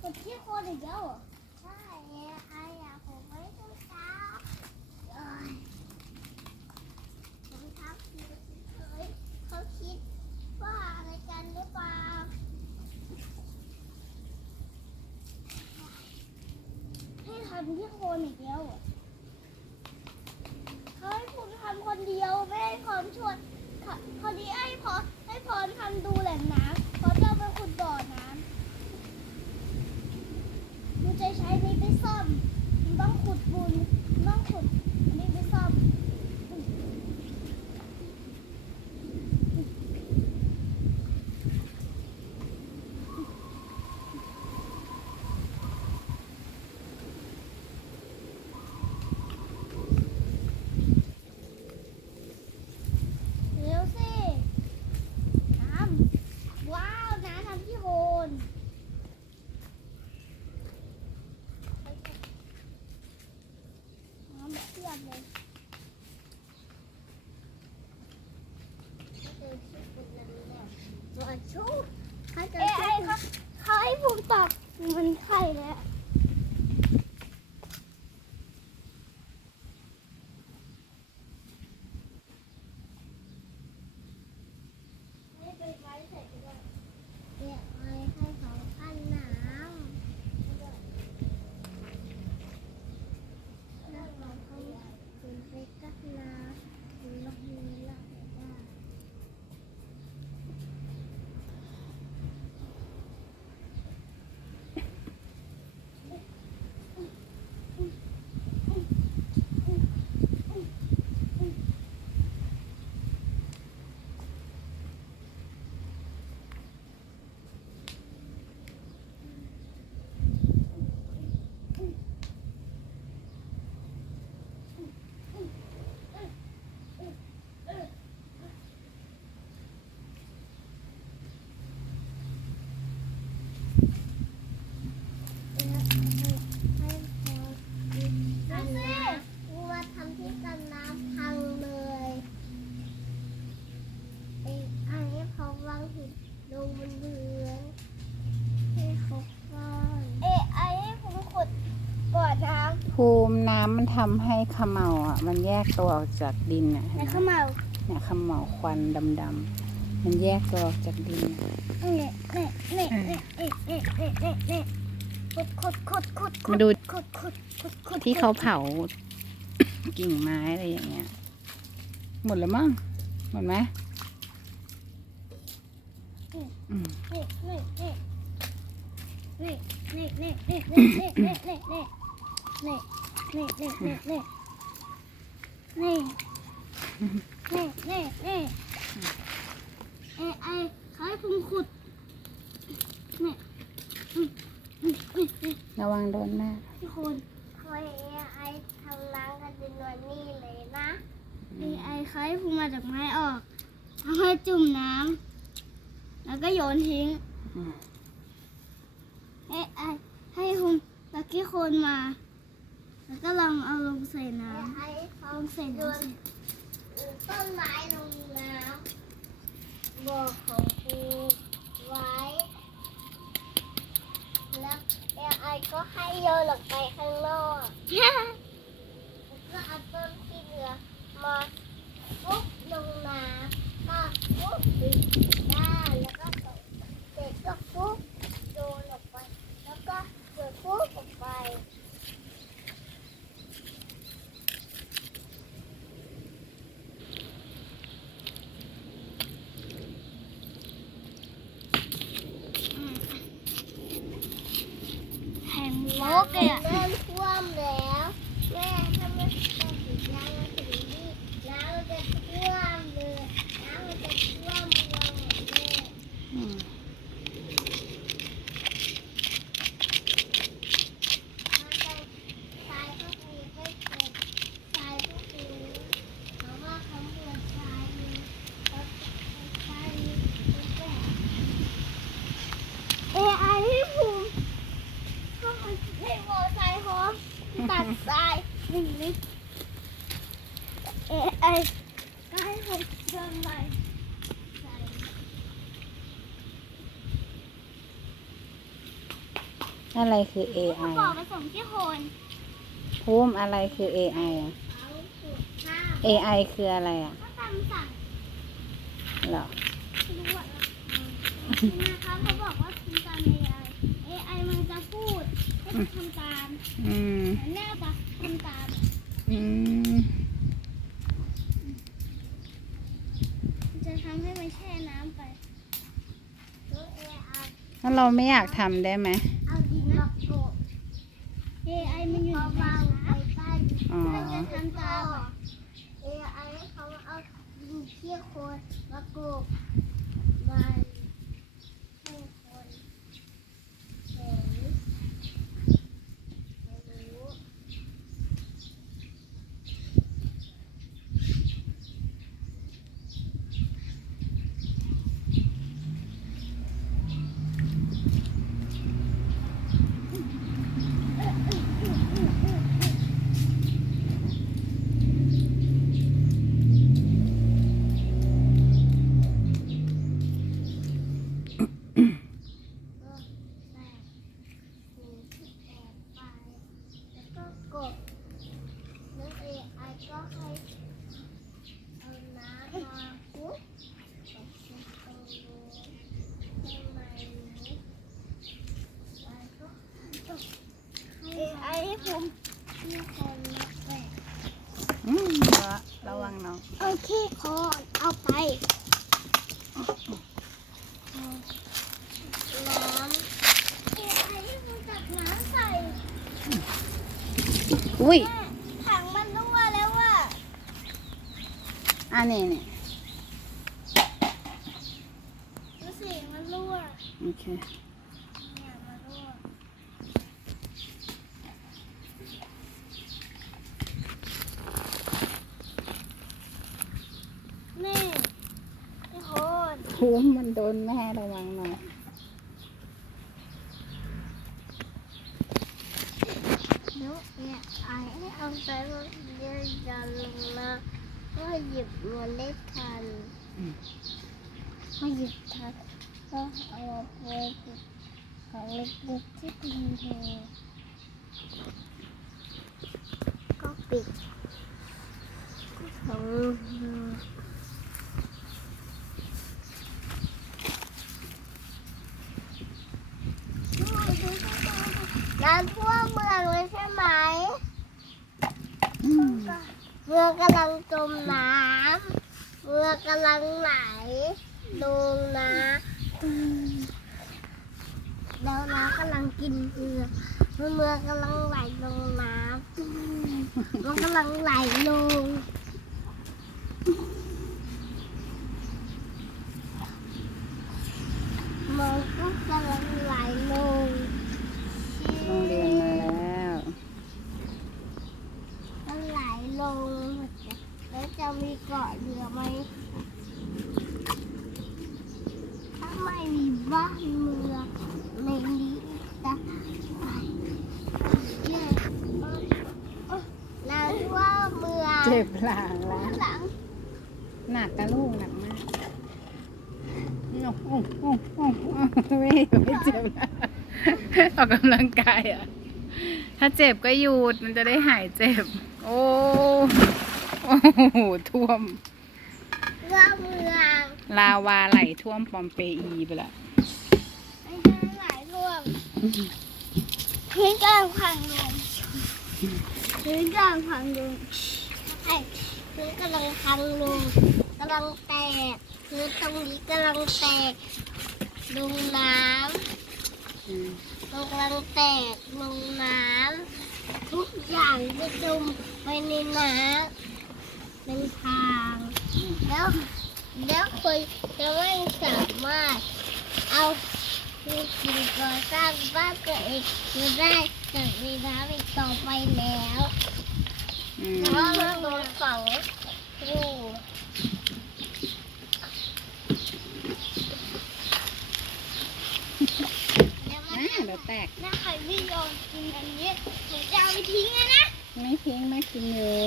กดที่คนอีกแล้วเหรใช่ไอ้อยากผมไม่ต้องจับเอ้ยผมทับเฮ้ยเขาคิดว่าอะไรกันหรือเปล่าให้ทำที่คนอีกแล้วเหรอเขาให้คุณทำคนเดียวไม่ให้พรชวนเขาพอดีให้พรให้พรทำดูแหล่งน้ำ ขุดบ่อน้ำหนูจะใช้นี้ไปซ่อมมันต้องขุดปูนมันต้องขุดอันนี้ไปซ่อม เร็วสิ น้ำ ว้าว น้ำทำที่โคน น้ำเทียบเลยเขาจะไอ้เขาเขาให้ผมตอบมันไข่แล้วให้ไปไว้ใส่ไปด้วยเดี๋ยวให้ให้เขากั้นน้ำ แล้วเราก็คุณไปกับนาคุณลงมือละได้ ให้พอกันน้ำว่าทำที่กันน้ำพังเลยไอ้ไอ้พอวางหินลงบนเรือนให้เขาก้อนเอ้ไอ้ผมขุดบ่อน้ ภูมิน้ำมันทำให้เขมเหลาอะ มันแยกตัวออกจากดินอะำเห็ในนไหมข้าวเหมาเนี่ยเขมเหลาควันดำๆมันแยกตัวออกจากดินเนี่ยเนี่ยเนี่ยเนี่ยเนี่ยเนี่ยเนี่ยเนี่ยขุดขุดขุดขุดขุมาดดู ขุดขุดขุดขุดที่เขาเผา กิ่งไม้อะไรอย่างเงี้ย หมดแล้วมั้งหมดไหมอืมนี่นี่นี่นี่นี่นี่นี่นี่นี่นี่นี่นี่ นี่นี่นี่นี่นี่นี่นี่นี่นี่ไอ้ไอเขาให้ผมขุดนี่ระวังโดนหน้าพี่คุณคอยไอ้ทำล้างกันเป็นวันนี้เลยนะไอ้ไอ้เขาให้ผมมาจากไม้ออกเอาให้จุ่มน้ำแล้วก็โยนทิ้งไอ้ไอ้ให้คุณตะกี้คนมา แล้วก็ลองเอาลงใส่น้ำลงใส่น้ำต้นไม้ลงน้ำบอกของกูไว้ แล้วไอ้ก็ให้โยนออกไปข้างนอกแล้วก็เอาต้นที่เหลือมาปุ๊บลงน้ำก็ปุ๊บ 对呀。 อไอก็ให้ผมเดินไปใส่อะไรคือเขา AI บอกผสมที่โคนภูมิอะไรคือ AI อะเขาปลูกข้าว AI คืออะไรอะก็ตามสั่งเหรอไม่รู้อะนะคะเขาบอกว่าทำตาม AI AI มันจะพูดให้ทำตามอืม แต่แม่จะทำตาม อืม จะทำให้มันแช่น้ำไปแล้ว AI ถ้า เราไม่อยากทำได้ไหมเอาดินมาโปะ AI มันอยู่ในน้ำอ๋อถ้าจะทำตามอะ AI เขาเอาดินเที่ยโคนมาโกบมันให้คนเห็นรู้ ก็แปะหูที่แปะไป แล้วก็กดแล้ว AI ก็ให้เอาน้ำมาปุ๊บกดชิมตรงนู้นให้มันนี้แล้วก็ให้ AI ให้ ผมที่คนมาแปะอืมระระวังน้องเอาที่คอเอาไปน้ำ AI ให้ผมตักน้ำใส่อุ้ยแม่ถังมันรั่วแล้วอะอันนี้นี่ดูสิมันรั่ว โอเค เนี่ยมันรั่วแม่พี่โคน ภูมิมันโดนแม่ระวังหน่อยแล้วเนี่ยไอ้เอาใจมันเยอะจังนะก็หยิบมันได้ทันก็หยิบทันก็เอาไปติดของเล็กๆที่เป็นเธอก็ปิดของเธอ น้ำท่วมเมืองเลยใช่ไหม อืม เมือกำลังจมน้ำเมือกำลังไหลลงน้ำแล้วน้ำกำลังกินเรือเมือกำลังไหลลงน้ำมันกำลังไหลลงมันก็กำลังไหลลง โรงเรียนมาแล้ว มันไหลลง แล้วจะมีเกาะเรือไหม ถ้าไม่มีบ้านเมืองในนี้จะไปเนี่ยเออเออแล้วว่าเมือง เจ็บ หลังแล้วข้างหลังหนักกระลูกหนักมากโอ้โหโอ้โหโอ้โหไม่ไม่เจ็บนะออกกำลังกายอะ ถ้าเจ็บก็หยุดมันจะได้หายเจ็บ โอ้โอ้โหท่วมว่าเมืองลาวาไหลท่วมปอมเปอีไปละไม่ใช่ไหลท่วมพื้นกำลังพังลงพื้นกำลังพังลงใช่ พื้นกำลังพังลงกำลังแตกพื้นตรงนี้กำลังแตกลงน้ำกำลังแตกลงน้ำทุกอย่างจะจมไปในน้ำเป็นทางแล้วแล้วคนจะไม่สามารถเอาสิ่งก่อสร้างบ้านตัวเองจะได้จากในน้ำอีกต่อไปแล้ว แล้วก็โดนฝังอยู่อ่าเดี๋แตก ถ้าใครไม่ยอมกินอันนี้หนูจะเอาไปทิ้งอะนะไม่ทิ้งไม่กินอยู่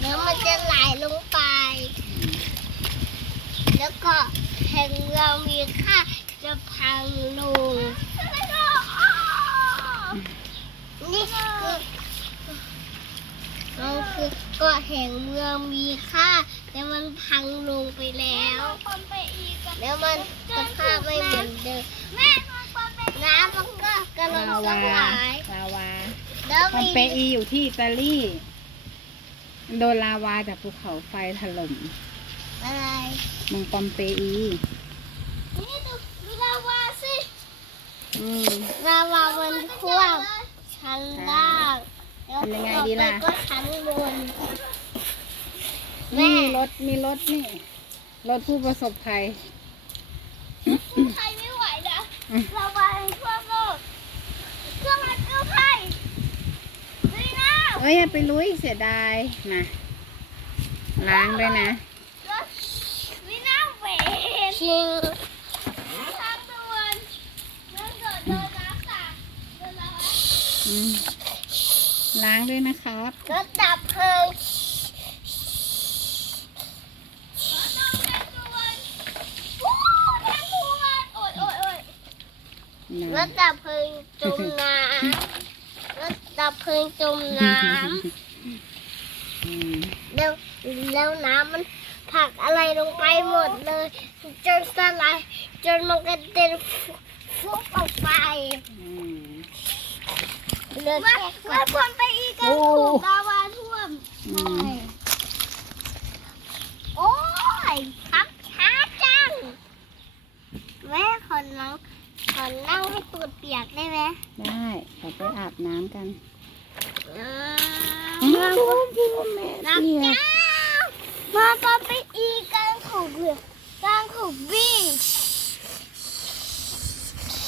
แล้วมันจะไหลลงไป แล้วก็แห่งเรามีค่าจะพังลงนี่คือ เกาะแห่งเมืองมีค่าแต่มันพังลงไปแล้ว แล้วมันสภาพไม่เหมือนเดิมน้ำมันก็กำลังลาสวาลายลาวาแล้วปอมมีเปอีอยู่ที่อิตาลีโดนลาวาจากภูเขาไฟถล่มอะไรเมืองปอมเปอีนี่ดูดูลาวาสิอืมลาวามันท่วมชั้นล่างแล้ว ทำยังไงดีล่ะต่อไปก็ชั้นบนแม่นี่รถมีรถนี่รถผู้ประสบภัยใครไม่ไหวนะอืมลาวามันท่วมโลกเครื่องมันกู้ภัยนี่นะเอ้ยอย่าไปลุยเสียดายนะล้างด้วยนะรถวินาเวทชิงทางด่วนเดินเดินเดินน้ำสาดเดินแล้วอืม ล้างด้วยนะครับรถดับเพลิงรถดับเพลิงจมน้ำรถดับเพลิงจมน้ำแล้วแล้วน้ำมันผักอะไรลงไปหมดเลย จนสลายจนมันกระเด็นฟุฟุบออกไป เลือดแค่เมื่อคนไปอีกกันโอ้ถูกลาวาท่วมอืม โอ้ยพักช้าจังแม่ขอนั่งขอนั่งให้ตูดเปียกได้ไหมได้ขอไปอาบน้ำกันอือืมมพูดพูดแม่น้ำเนี่ยเจ้ามาก็ไปอีกลางของเรือกลางของบีช